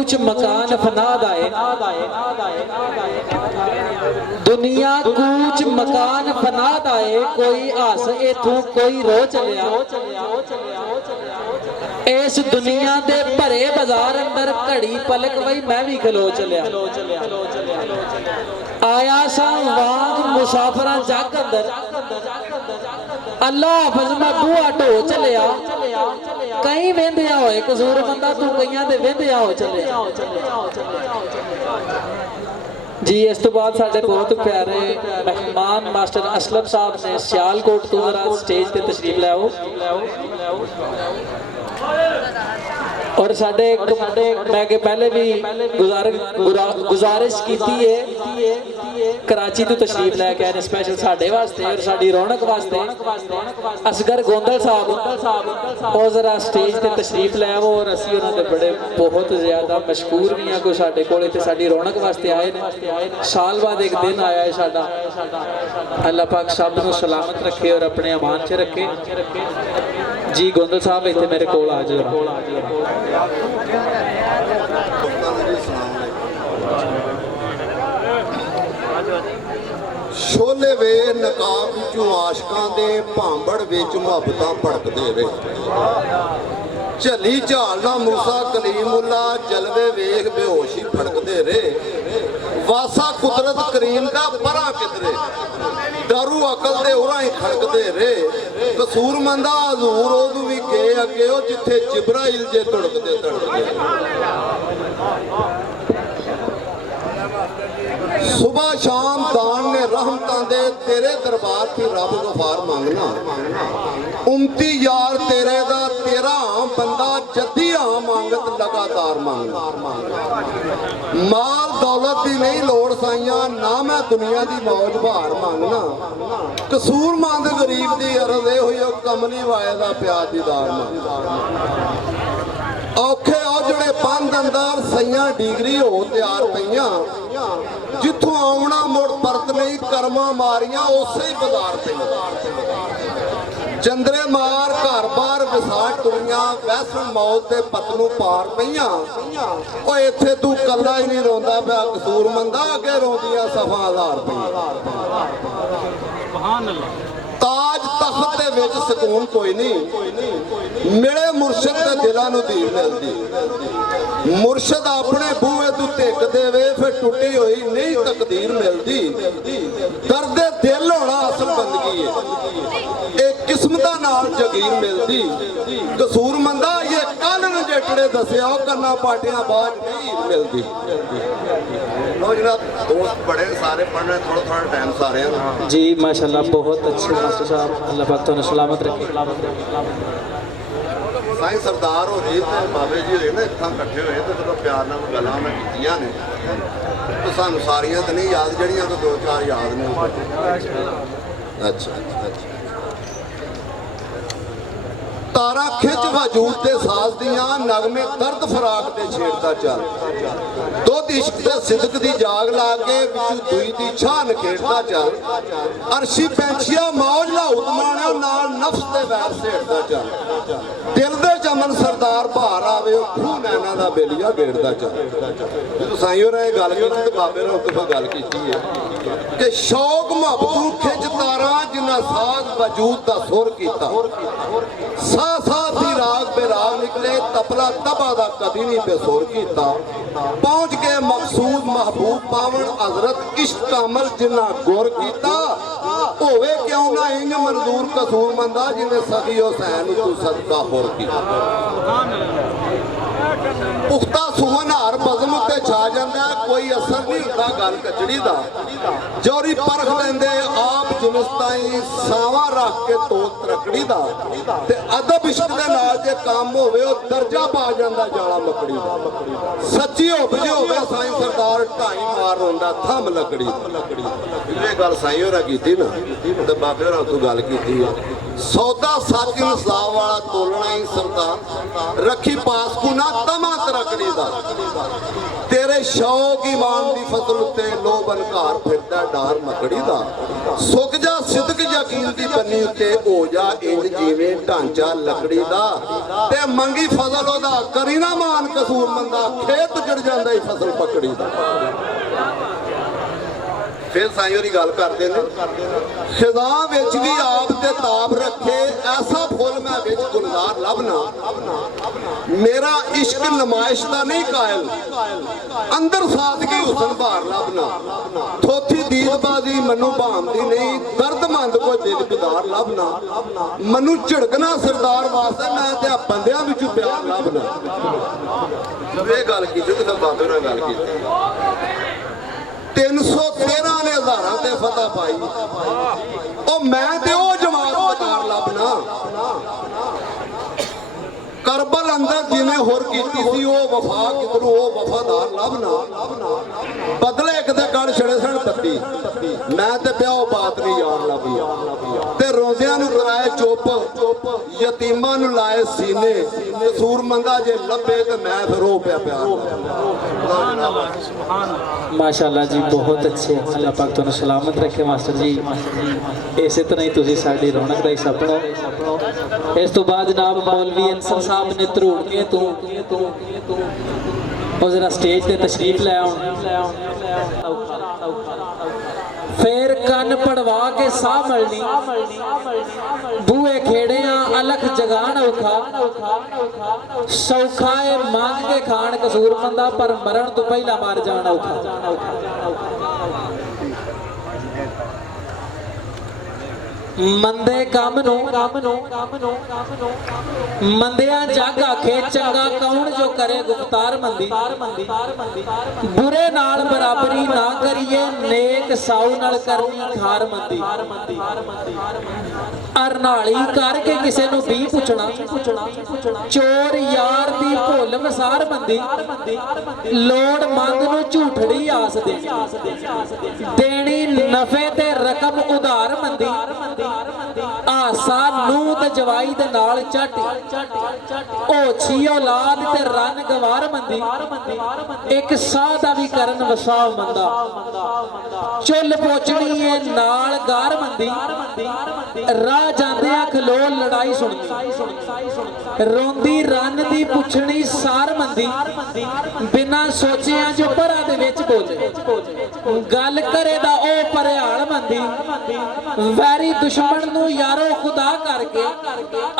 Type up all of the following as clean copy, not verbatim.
कूच मकान फनाद आए, दुनिया कूच मकान फनाद आए, कोई हस इथों कोई रो चलिया। इस दुनिया दे भरे बाजार अंदर घड़ी पलक वही मैं भी खलो चलिया। आया सा वांग मुसाफरा जग अंदर, अल्लाह हाफिज मैं बूहा ढो चलिया। कई वेंदिया होए कसूर बंदा तू कईयां दे वेंदिया हो चलिया जी। इस तो बाद साडे बहुत प्यारे मेहमान मास्टर असलम साहब ने सियालकोट तो जरा स्टेज पे तशरीफ लाओ। और साडे मैं पहले भी गुजारिश की है कराची तो तशरीफ लैके आए स्पैशल साडे वास्ते और साडी रौनक वास्ते। असगर गोंदल साहब और जरा स्टेज पे तशरीफ लै आओ और असी उन्होंने बड़े बहुत ज्यादा मशहूर भी हैं। कोई साडे कोल इत्थे साडी रौनक वास्ते आए ने। साल बाद एक दिन आया है साडा। अल्लाह पाक सब नूं सलामत रखे और अपने अमान च रखे जी। गोंदल साहब इत्थे मेरे कोल आ जाओ। शोले वे नकाब विचों आशकां दे भांबड़ विच मुहब्बतां भड़कदे रहे। झली झालना मूसा कलीमुल्ला जलवे वेख बेहोशी फड़कदे रहे। वासा कुदरत करीम दा परा किधरे दारू अकल दे उरां ही खड़कदे रहे। कसूरमंदा हजूर ओदू भी गए अगे ओ जिथे जिब्राइल जे तड़कदे तड़कदे। सुबह शाम दान ने रहमतां दे तेरे दरबार की रब गफार मांगना। उमती यार तेरे दा तेरा बंदा जद्दी मांगत लगातार मांगना। माल दौलत दी नहीं लोड़ साइयां ना मैं दुनिया दी मौज बहार मांगना। कसूरमंद गरीब दी अरज ए होई कमली वाए दा प्यार दीदार मांगना। औखे औजड़े बंद अंदर सैयां डिगरी हो तैयार पईयां। जिथों आउणा मुड़ परत नहीं कर्मा मारियां उसे ही बाजार पईयां। चंद्रे मार घर बार विसाट दुनिया वैसन मौत दे पतनू पार पईयां। ओ इत्थे तू कल्ला ही नहीं रोंदा पिया कसूरमंदा अगे रोंदियां सफा हज़ार पईयां। ताज तख्त दे विच सुकून कोई नहीं मिले मुर्शद दे दिलां नूं दीन मिलदी। मुर्शद अपने बूहे तू धिक देवे फिर टुटी हुई नहीं तकदीर मिलदी। दर्द दिल होना असल बंदगी है एक किस्मतां नाल जगीर मिलदी। कसूरमंदा ये कल नजेटड़े दसिया कन्ना पाटियां बाज नहीं मिलदी। दोस्त बड़े सारे पढ़ने थोड़ा थोड़ा टाइम सारे जी माशाल्लाह बहुत अच्छे मास्टर साहब। अल्लाह पाक तुहानू सलामत रखे। साईं सरदार हो जी बाबे जी होए ना इत्थां कट्ठे होए तो जो प्यार नाल गल्लां मैं कीतियां ने तो सानू सारियां तो नहीं याद जड़ियां तो दो चार याद ने। अच्छा तारा खिच वजूद दे साज दियां नगमे दर्द फराक दे छेड़दा चल। दुध इश्क दे सिदक दी जाग ला के विचू दुई दी छान खेड़दा चल। अरशी पैंछिया मौज ला उतमाणो नाल नफ्स दे वैर सेड़दा चल। दिल दे चमन सरदार भार आवे खूह नैना दा बेलिया गेड़दा चल। साईं ने गल की ते बाबे ने उस गल की है कि शौक मुहब्बतू खिच तारा जिन्ना साज वजूद दा सुर कीता। साथ ही राग बेराग निकले तबला तबा दा कदी नहीं बेसुर कीता। पहुंच के मकसूद महबूब पावन हजरत इश्क कामल जिन्ना गुर कीता। होवे क्यों ना इंज मंजूर कसूरमंदा जिन्हें सखी हुसैन तू सदका हुर कीता। पुख्ता सुहन हार बज़म उत्ते छा जांदा कोई असर नहीं हुंदा गल कचड़ी दा। जोरी परख लैंदे आप जुनस ताईं सावा रख के तोत रकड़ी दा। ते अदब इश्क दे नाल जे काम होवे ओ दर्जा पा जांदा जाला मकड़ी दा। सच्ची होवे जे होवे साईं सरदार ढाई मार रोंदा थम लकड़ी। ये गल साईं होरां कीती ना ते बाबे होरां तू गल कीती है। सौदा सच इंसाफ वाला तोलना ही सरदार रखी पास को ना तमा तरकड़ी दा। तेरे ਸ਼ੌਕ ਈਮਾਨ ਦੀ ਫਸਲ ਉੱਤੇ ਲੋਭ ਅਨਕਾਰ ਫਿਰਦਾ ਡਾਰ ਮਕੜੀ ਦਾ ਸੁੱਕ ਜਾ ਸਿਦਕ ਯਕੀਨ ਦੀ ਬੰਨੀ ਉੱਤੇ ਹੋ ਜਾ ਇੰਜ ਜਿਵੇਂ ਢਾਂਚਾ ਲੱਕੜੀ ਦਾ ਤੇ ਮੰਗੀ ਫਸਲ ਉਹਦਾ ਕਰੀ ਨਾ ਮਾਨ ਕਸੂਰ ਮੰਦਾ ਖੇਤ ਜੜ ਜਾਂਦਾ ਹੀ ਫਸਲ ਪਕੜੀ ਦਾ। फिर साईं होरी गल करते हैं खिदा विच भी आप ते ताप रखे ऐसा फुल मैं विच गुलजार लभना मेरा इश्क नमाइश दा नहीं कायल अंदर सादगी हुसन भार लभना थोथी दीदबाजी मनु भामदी नहीं दर्दमंद कोई दिल बिदार लभना मनु झिड़कना सरदार वास्ते मैं ते बंदियां विचों प्यार लभना। जब ये गल की तो बाबे नाल गल की 313 ने हज़ारां ते फतह पाई ओ मैं ते ओ जमात वकार लभना करबल अंदर जिन्हें होर कीती सी ओ वफा किधरों ओ वफादार लभना बदले एक दे गल छड़े सन 32 मैं ते प्या ओ बात नहीं यार लभी ते रोंदियां नूं कराए चुप यतीमां नूं लाए सीने कसूरमंदा जे लभे ते मैं फिर ओ प्यार माशाअल्लाह जी बहुत अच्छे अल्लाह पाक तुहानूं सलामत रखे मास्टर जी इसे तरह ही तुसीं साडी रौनक दा हिस्सा बनो। इस तो बाद जनाब मौलवी अंसर साहब ने धरूड़ के तू और जरा स्टेज ते तशरीफ ले आउण फिर कन पड़वा के साह मलनी बूए खेड़िया अलख जगान औखा सौखा है मांग के खान कसूरमंदा पर मरण तो पहला मार जान औखा मंदे काम नो मंदिया जग आखे चंगा कौन जो करे गुफ्तार मंदी बुरे नाल बराबरी ना करिए नेक साऊ नाल करनी खार मंदी अरनाली करके किसे नु भी पुछना चोर यार दी भुल वसार मंदी लोड़ मंद नु झूठड़ी आस देनी नफे ते रकम उधार मंदी आसा नूह ते जवाई दे नाल चाटी ओछी औलाद ते रन गवार मंदी एक साह दा भी करन वसाव मंदा चुल पोचनी है नाल गार मंदी राह जांदियां खलो लड़ाई सुनदी रोंदी रन दी पुछनी सार मंदी बिना सोचिया जो परा दे विच बोले गल करे दा ओ परिहाल मंदी वैरी दुश्मन नू यारो खुदा करके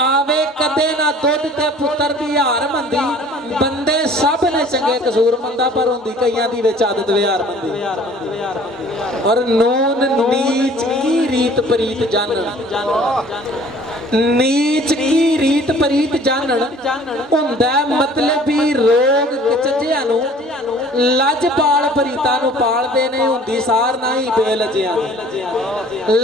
आवे कदे ना दुध ते पुत्र दी हार मंदी बंदे सब ने चंगे कसूर मंदा पर हुंदी कईयां दी विच आदत विहार मंदी और नून नीच की रीत परीत जानन नीच की रीत परीत जानन हुंदा मतलबी रोग कचजियां नू लज पाल परीता नू पालदे ने हुंदी सार ना ही बेलजियां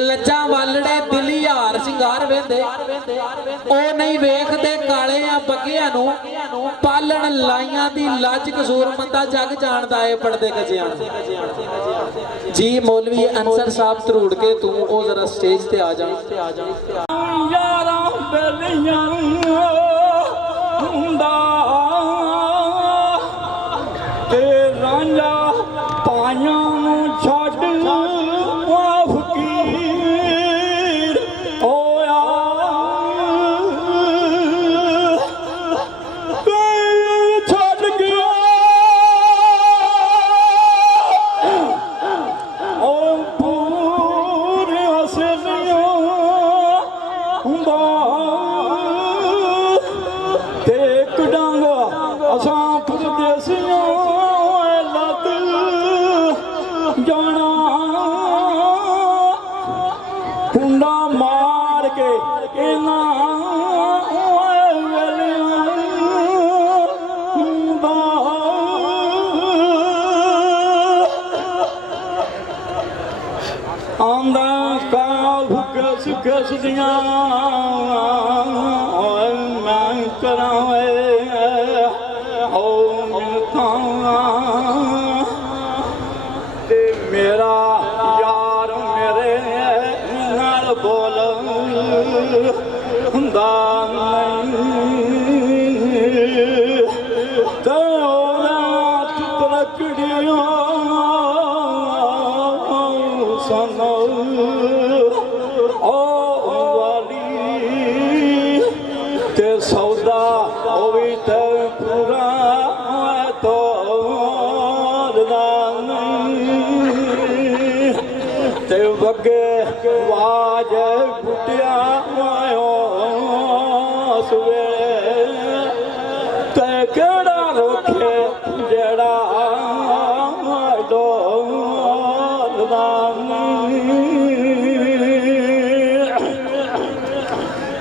लज्जा वालड़े दिली हार सिंगार वेंदे ओ नहीं वेखदे काले आ बगियां नू पालन लाइयां दी लज कसूर मंदा जग जानदा है पड़दे गजियां जी। मौलवी अंसर साहब धरूड़ के तू ओ जरा स्टेज ते आ जा यारा बेलियां हुंदा ते रांझा पायां नू छड्ड फकीर होया छड्ड गया ओ पूरे असलियां हुंदा ते इक डांग असां परदेसियां लद जाना कुंडा मार के इना आंदा काल कस कस दियां मैं करावे मेरा यार मेरे नाल बोल हुंदा नहीं ते ओदा तलक ਜਿਹੜੀਆਂ ਸਨ ਉਹ ਵਾਲੀ ਤੇ ਸੌਦਾ ਉਹ ਵੀ ਤੇ ਪੂਰਾ ਤੋਰਦਾ ਨਹੀਂ ਤੇ ਵੱਗੇ ਵਾਜ ਬੁੱਟਿਆ ਮਾਇਓ ਸਵੇ ਤੇ ਕਿਹੜਾ ਰੋਖੇ ਜਿਹੜਾ ਡੋਲਦਾ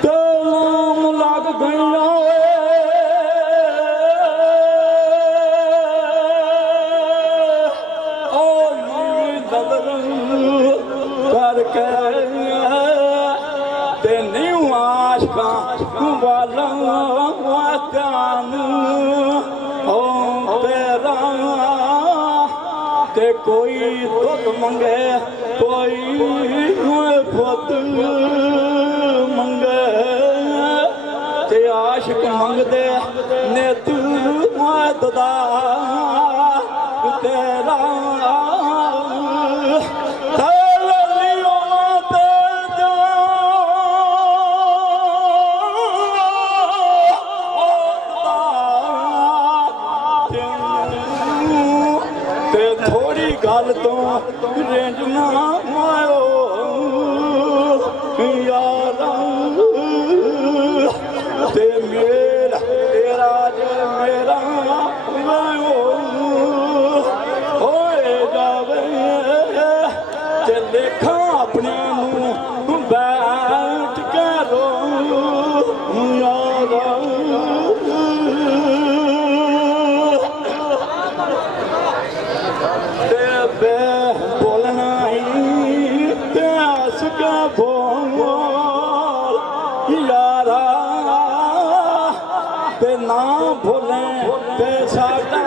ਤੇ ਨਾਮ ਲੱਗ ਗਈਆਂ ਕਰਕੇ ਤੇ ਨਿਉ ਆਸ਼ਕਾਂ ਵਾਲਾ ਧਿਆਨ ਹੋ ਤੇਰਾ ਤੇ ਕੋਈ ਦੁੱਧ ਮੰਗੇ ਕੋਈ ਪੁੱਤ ਮੰਗੇ ਤੇ ਆਸ਼ਕ ਮੰਗਦੇ ਨੇ ਤੂੰ ਦਾ ਤੇਰਾ ਗੱਲ ਤੋਂ ਰੇਂਜ ਨਾ ਮਾਇਓ ਯਾਰਾ ਤੇ ਮੇਰਾ ਤੇਰਾ ਜੇ ਮੇਰਾ ਮਾਇਓ ਹੋਏ ਜਾਵੇ ਤੇ ਦੇਖਾਂ ਆਪਣੇ ਨੂੰ ਬੈਠ ਕੇ ਰੋ ਯਾਰਾ बोलना इतिहास का बोल यारा ते ना भूले ते साडा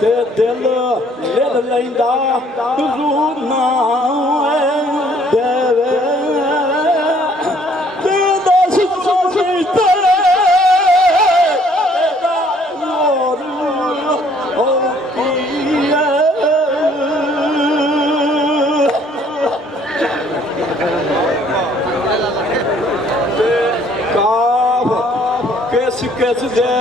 ते दिल लिल लैंदा रूह ना देवे ते दस किस दे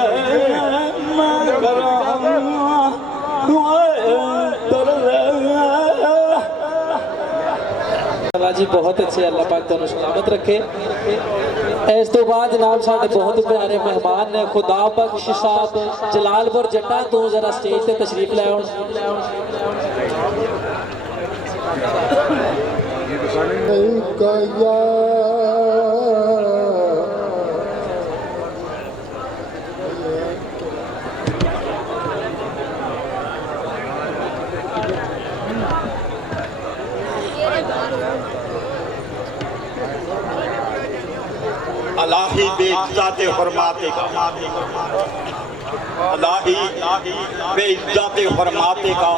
मैं जी बहुत अच्छे अल्लाह पाक तुहानू सलामत रखे। इस तो बाद जनाब साढ़े बहुत प्यारे मेहमान ने खुदा बख्श साहब जलालपुर जट्टा तो जरा स्टेज से तशरीफ ले आउण। अलाही बेइज्जत हुर्माते का अलाही बेइज्जत हुर्माते का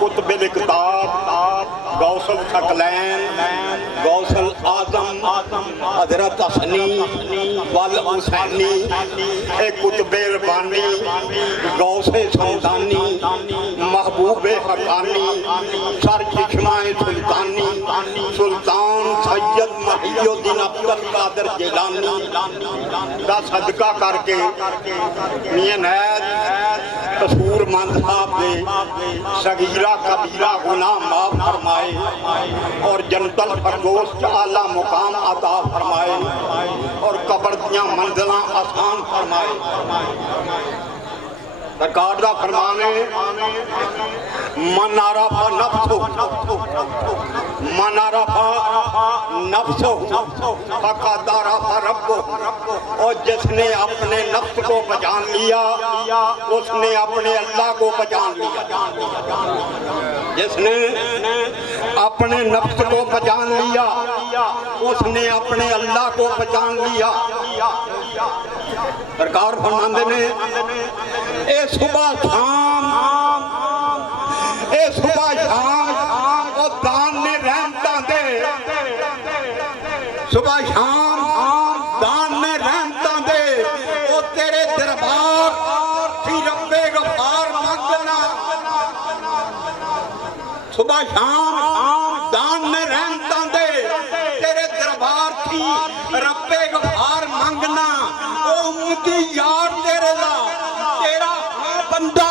कुतुबिल किताब गौसल सकलैन गौसल आजम हजरत हसनी वल हुसैनी ए कुतुबे रबानी गौसे समदानी महबूबे हकानी सर चिश्माए सुल्तानी सुल्तान सैयद महिउद्दीन अब्दुल कादिर जिलानी का सदका करके मियां नैद कसूरमंद साहब ने सगीरा कबीरा गुनाह माफ फरमाए और जनतल फरदौस आला मुकाम अता फरमाए और कब्र दियां मंजिलां आसान फरमाए। सरकार दा फरमान है मन आरफा नफ्सो फक़द आरफा रब्बो और जिसने अपने नफ्स को पहचान लिया उसने अपने अल्लाह को पहचान लिया। जिसने अपने नफ्स को पहचान लिया उसने अपने अल्लाह को पहचान लिया। सरकार फरमाते ने ए सुबह शाम और दान ने रहमतां दे सुबह शाम दान ने रहमतां दे ओ सुबह शाम दान ने रहमतां दे तेरे दरबार थी रब्बे गफार मंगना ओ उम्मती यार तेरे दा तेरा हाँ बंदा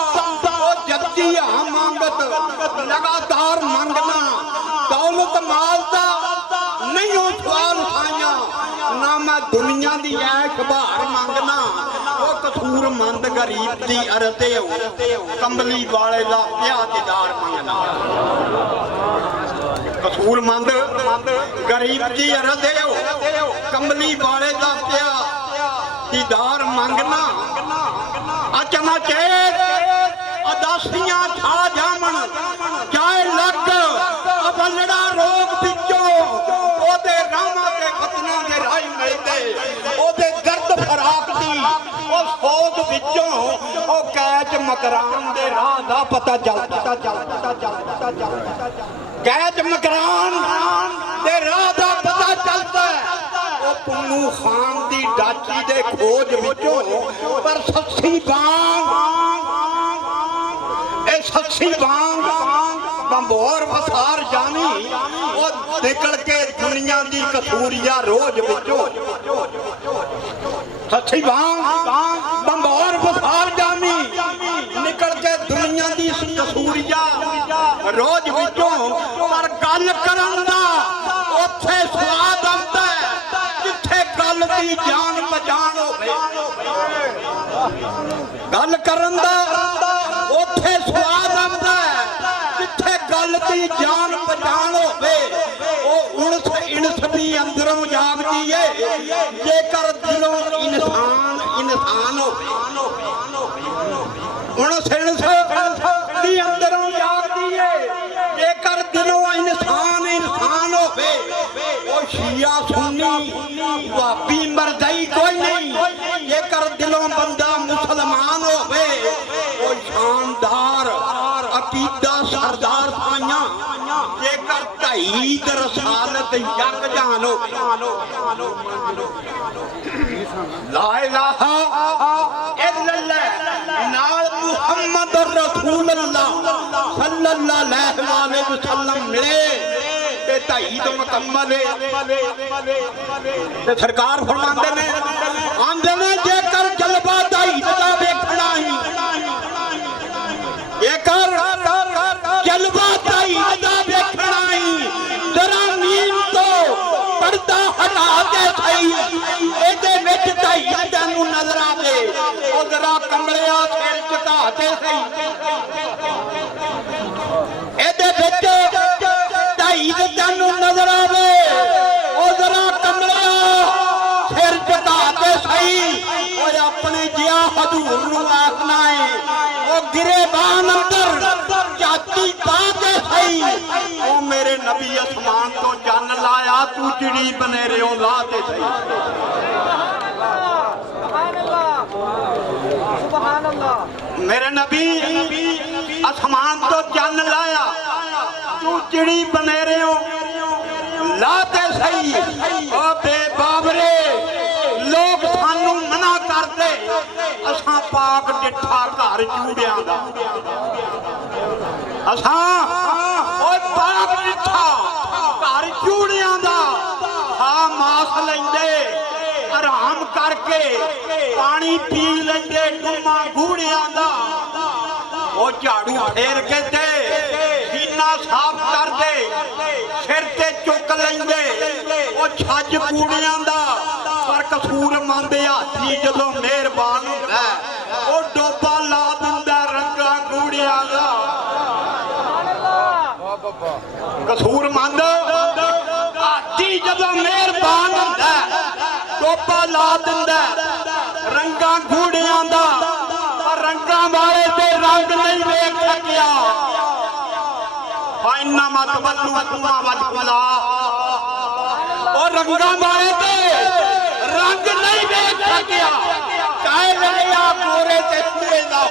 ओ जद्दी हाँ मंगत लगातार मंगना दौलत माल दा नहीं हो सवाल उठाइया ना मैं दुनिया दी ऐश बहार मंगना ओ कसूरमंद गरीब दी अरदे हो कंबली वाले दा प्या दीदार मंगना कसूरमंद गरीब दी अरदे हो कंबली वाले दा प्या दीदार मंगना अचना चेत अदासियां छा जामन जाए लग अबलड़ा रोग पिछों ओदे रामा के खतना दे राही मिलदे ओदे दर्द फराक दी ओ सोच विचों ओ कैच मकरान दे राह दा पता चलदा कैच मकरान दे राह दा पता चलदा ओ पुन्नू खान दी डाची दे खोज विचों पर सस्सी बांग बंबोर फसार जानी ओ निकल के दुनिया दी कसूरिया रोज विचों सच्ची बांग बंबोर फसार जानी निकल के दुनिया दी कसूरिया रोज विचों पर गल करन दा उत्थे स्वाद आंदा जिथे गल दी जान पहचान होवे गल करन दा उत्थे स्वाद आंदा जिथे गल दी जान पहचान होवे ओ उणस इणस भी अंदरों जागदी है जेकर दिलों इंसान होवे उणस इणस भी अंदरों जागदी है जेकर दिलों इंसान होवे ओ शिया सुन्नी वाबी मरदई कोई नहीं जेकर दिलों बंदा मुसलमान होवे ओ शानदार अकीदा सरदार पाइया जेकर ढाई रसालत यक जान हो ला इलाहा इल्लल्लाह नाल मुहम्मद रसूलुल्लाह सल्लल्लाहु अलैहि वसल्लम मिले ते ढाई तो मुकम्मल ते सरकार फरमांदे ने आंदे ने जेकर जलवा ढाई दा वेखना ही जेकर जलवा ढाई दा वेखना ही जरा नीम तो पर्दा हटा के सही एदे विच ढाई तैनू नजर आवे ओ जरा कमलिया सिर झुका के सही एदे विच ढाई तैनू नजर आवे ओ जरा कमलिया सिर झुका के सही और अपने जिया हजूर नू आखना है ओ गिरेबान अंदर जाती पा के सही ओ मेरे नबी आसमान तो जन लाया तू चिड़ी बने रियो ला दे सही मेरे नबी आसमान तो जन लाया तू चिड़ी बने रियो लाते सही ओ बेबाबरे लोग सानू मना करते असां पाक डिठा घर चूड़ियां दा असां ओ पाक डिठा घर चूड़ियां दा खा मास लैंदे आराम करके पानी पी लैंदे डुम्मा गूड़ियां दा ओ झाड़ू फेर के ते सीना साफ कर दे सिर ते चुक लेंदे ओ छज कूड़ियां दा पर कसूरमंद हाथी जदों मेहरबान हुंदा ओ डोबा ला दिंदा रंगा कूड़ियां दा कसूरमंद हाथी जदों मेहरबान हुंदा डोबा ला दिंदा रंगा कूड़ियां दा पर रंगा वाले ते रंग नहीं वेख सकिया फाइना मत बल्लू तुमा वजला और रंगा वाले ते रंग नहीं वेख सकिया कायल रिया गोरे ते सूए दा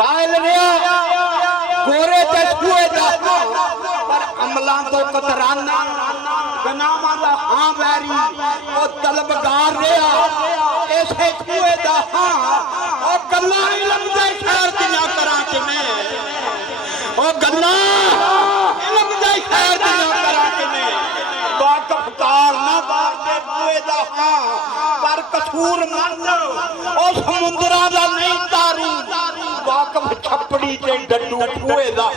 कायल रिया गोरे ते सूए दा पर अमलां तो कतराना गनामा दा हां वैरी ओ तलबगार रिया इसे सूए दा हां ओ गल्लां इल्म दे शहर दियां करां च मैं कल्ला इल्म दा खैर दिया करा किने वाकफ काल ना बारदे बुए दा हां पर कसूर मंद ओ समुंदरा दा नहीं तारू वाकफ छपड़ी ते डड्डू खूए दा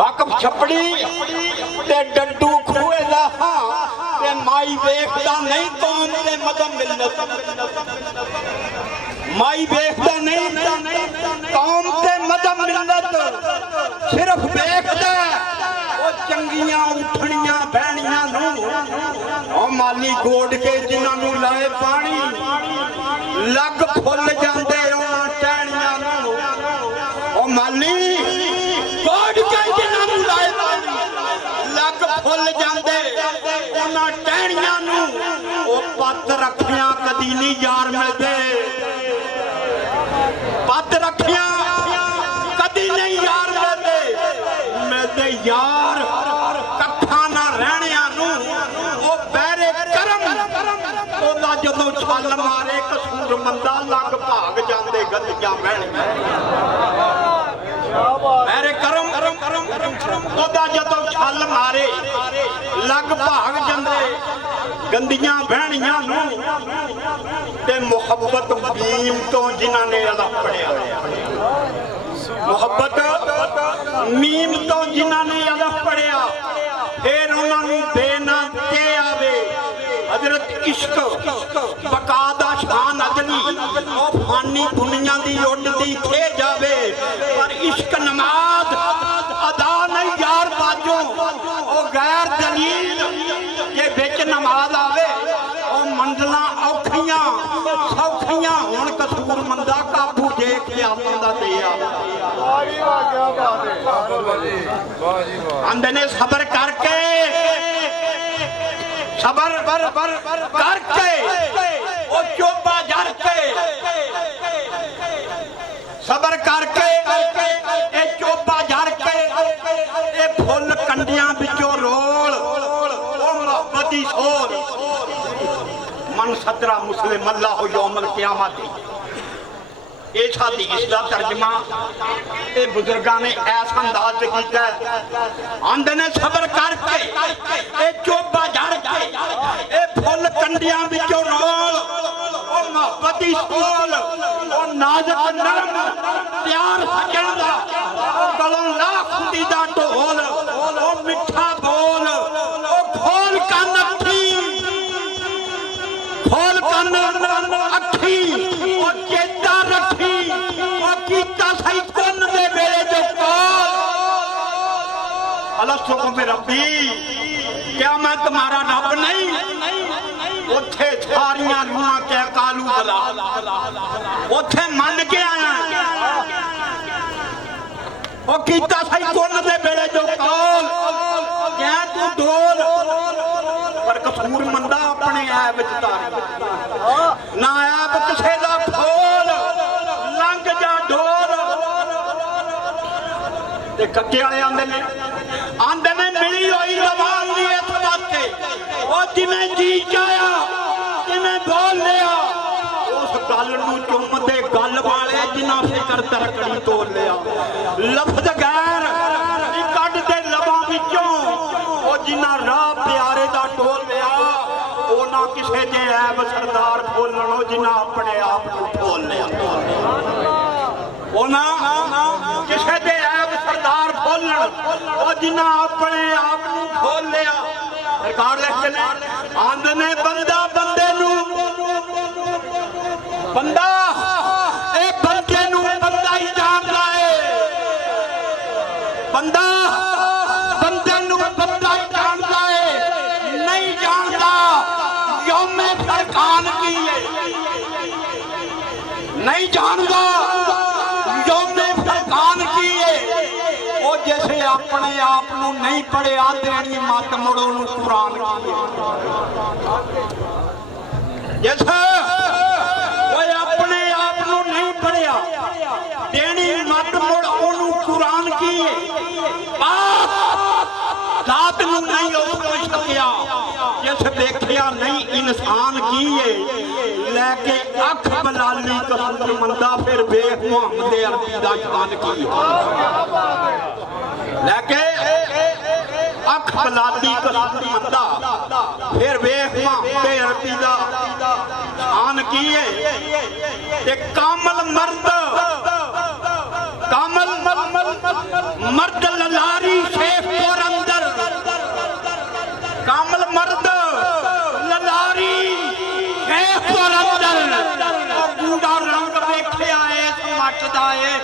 वाकफ छपड़ी ते डड्डू खूए दा हां ते माई वेखदा नहीं कौम ते मदम मिलत माई वेखदा नहीं कौम ते मदम मिलत सिर्फ वेखदा ओ चंगियां उठणियां बहणियां नूं ओ माली गोड़ के जिन्हां नूं लाए पानी लग फुੱਲ ਜਾਂਦੇ ਉਹਨਾਂ ਟਹਿਣੀਆਂ ਨੂੰ ओ माली गोड़ के जिन्हां नूं लाए पानी लग फुੱਲ ਜਾਂਦੇ ਉਹਨਾਂ ਟਹਿਣੀਆਂ ਨੂੰ ओ पत रखियां कदी नहीं यार मिलदे पत रखिया कदी नहीं यार मिलते यार कट्ठा ना रहणिया नूं ओ बहरे करम ओदा जदों छल मारे कसूर मंदा लग भाग जांदे गंदियां बहणियां बहरे करम ओदा जदों छल मारे लग भाग जांदे गंदियां बहणियां नूं ते मुहब्बत मीम तो जिन्हां ने अदा पढ़िया मुहब्बत मीम तो जिन्हां ने अदा पढ़िया फिर उन्होंने बेना के आवे हजरत इश्क बका दा शान अजली ओ फानी दुनिया दी उड़दी थे जावे पर इश्क नमाज अदा नहीं यार बाजो ओ गैर दलील के बिच नमाज आवे ओ मंडला औखियां सौखियां हुण कसूर मंदा काबू देख के आंदा दे आंदे ने सबर करके ओ चोबा जर के सबर करके ए चोबा जर के ए फुल कंडियां विचों रोल ओ मोहब्बत दी सोल मन सदरा मुस्लिम अल्लाह यौमल क़यामत इस हदीस का तर्जमा ये बुजुर्गों ने ऐसा अंदाज किया आंदे ने सबर करके ए चोबा जड़ के ए फुल कंडियां विचों रोल ओ मोहब्बत दी सोल ओ नाजुक नरम प्यार सजण दा ओ गलों लाख हुंदी दा ढोल ओ मिठा बोल ओ खोल कन अखी खोल कन अखी ओ चेता रखी ओ कीता सही कुन दे मेरे जो कॉल अल्लाह सुको में रब्बी क्या मैं तुम्हारा रब नहीं उथे सारियां रूहां के कालू बला उथे मन के आया ओ कीता सही कुन दे मेरे जो कॉल क्या तू डोल पर कसूर मंदा अपने ऐब च तारी ना ऐब किसे दा खोल लंघ जा डोल ते कच्चे वाले आंदे ने मिली होई रवान दी इस बाते ओ जिवें जी चाया जिवें बोल लिया उस गल नूं चुमदे गल वाले जिन्हां फिकर तरकड़ी तोल लिया लफ्ज गैर कढ दे लबां विचों ओ जिन्हां राह प्यारे दा टोल लिया ओ ना किसे दे ऐब सरदार खोलणो जिन्हां अपने आप नूं खोल लिया ओ ना किसे दे ऐब सरदार खोलण ओ जिन्हां अपने आप नूं खोल लिया रिकॉर्ड लिख के ने आंदे ने बंदा बंदे नूं बंदा ए बंदे नूं बंदा ही जानदा है बंदा बंदे नूं बंदा ही जानदा है नहीं जानदा यौमे फरकान की है नहीं जानदा यौमे फरकान की है ओ जैसे अपने आप नूं नहीं पढ़िया देनी मत मुड़ो नूं कुरान की जैसे कोई अपने आप नूं नहीं पढ़िया देनी मत मुड़ ओनू कुरान की रात नूं नहीं हो सकिया ਜਿਸ ਵੇਖਿਆ ਨਹੀਂ ਇਨਸਾਨ ਕੀ ਏ ਲੈ ਕੇ ਅੱਖ ਬਲਾਲੀ ਕਸੂਰ ਮੰਦਾ ਫਿਰ ਵੇਖ ਮੁਹੰਮਦ ਅਰਬੀ ਦਾ ਸ਼ਾਨ ਕੀ ਲੈ ਕੇ ਅੱਖ ਬਲਾਲੀ ਕਸੂਰ ਮੰਦਾ ਫਿਰ ਵੇਖ ਮੁਹੰਮਦ ਅਰਬੀ ਦਾ ਸ਼ਾਨ ਕੀ ਏ ਤੇ ਕਾਮਲ ਮਰਦ मर्द ललारी शेख और अंदर कामल मर्द ललारी शेख और अंदर गूढ़ा रंग वेखिया है मटदा है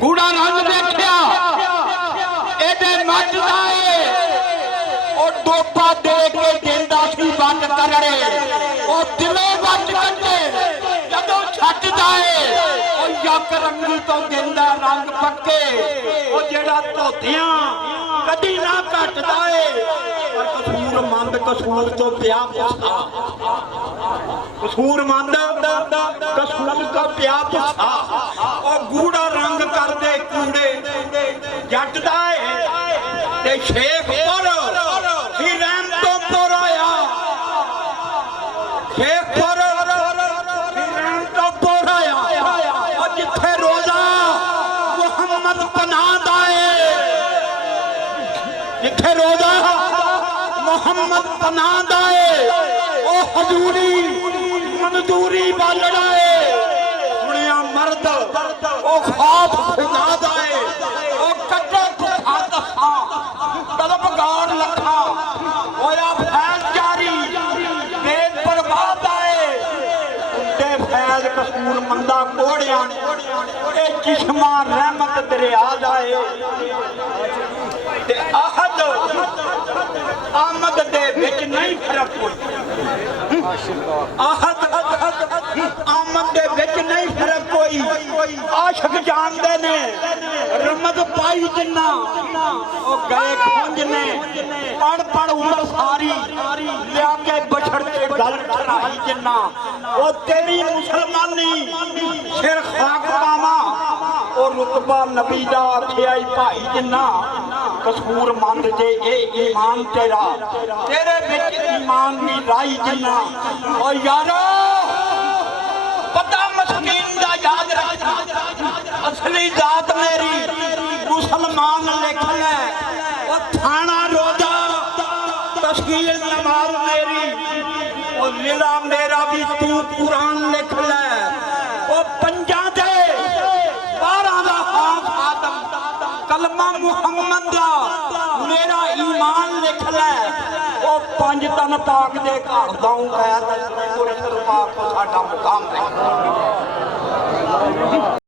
गूढ़ा रंग वेखिया एदे मटदा है और डोपा दे के देंदा सी बंद करड़े और दिलों बच कटे जदों छटदा है जग रंगी तो देंदा रंग पक्के ओ जेड़ा धोतियां कदी ना घटदा है पर कसूरमंद कसूर तो पिया पुछा कसूरमंद कसूर तो पिया पुछा ओ गूढ़ा रंग कर दे कूड़े जट दा है ते शेख पर ही रहम तो पर आया शेख पर जिथे रोजा मोहम्मद पनाह दा है ओ हजूरी मंजूरी बालड़ा है सुनिया मर्द ओ खौफ खुदा दा है ओ कट्टे खुदा दफा तलब गाड़ लखा होया फैल जारी बेद बर्बाद आए उनते फैल कसूर मंदा कोड़िया ए चिश्मा रहमत दरिया दा ते आहद आमद दे विच नहीं फर्क कोई आहद आमद दे विच नहीं फर्क कोई आशिक जानदे ने रमद पाई जिन्ना ओ गए खुंज ने पढ़ उमर सारी लिया के बछड़ के गल चढ़ाई जिन्ना ओ तेरी मुसलमानी सिर खाक पावा ओ रुतबा नबी दा आखिया भाई जिन्ना कसूरमंद जे ए ईमान तेरा तेरे विच ईमान नी राई जिन्ना ओ यारो पता मस्कीन दा याद रखना असली जात मेरी मुसलमान लिख ले ओ थाना रोजा तस्कील नमाज मेरी ओ लीला मेरा भी तू कुरान लिख ले ओ पंजा दे 12 दा हाफ आदम कलमा मुहम्मद दा मेरा ईमान लिख ले ओ 5 तन पाक दे घर दाऊं मैं ते पाक को साडा मुकाम है।